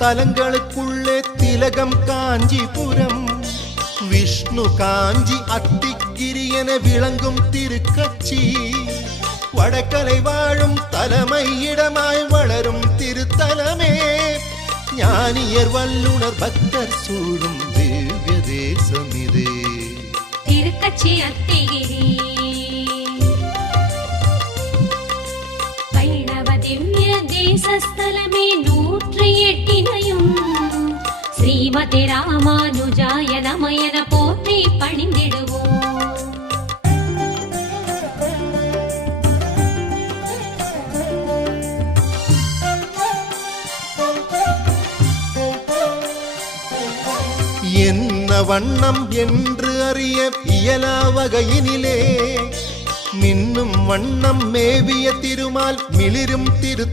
தலங்களுக்குள்ளே திலகம் காஞ்சிபுரம், விஷ்ணு காஞ்சி அத்திகிரி என விளங்கும் திருக்கட்சி, வடக்கலை வாழும் தலைமை இடமாய் வளரும் திருத்தலமே, ஞானியர் வல்லுனர் பக்தர் சூழும் திவ்ய தேசம் இது திருக்கட்சி அத்திகிரி. வைணவ திவ்ய தேசஸ்தலமே 108 ஸ்ரீமதி ராமானுஜாய நம என போற்றி பணிந்திடுவோம். என்ன வண்ணம் என்று அறிய இயலா வகையினிலே, மின்னும் வண்ணம் மேவிய திருமால் மிளிரும் திரு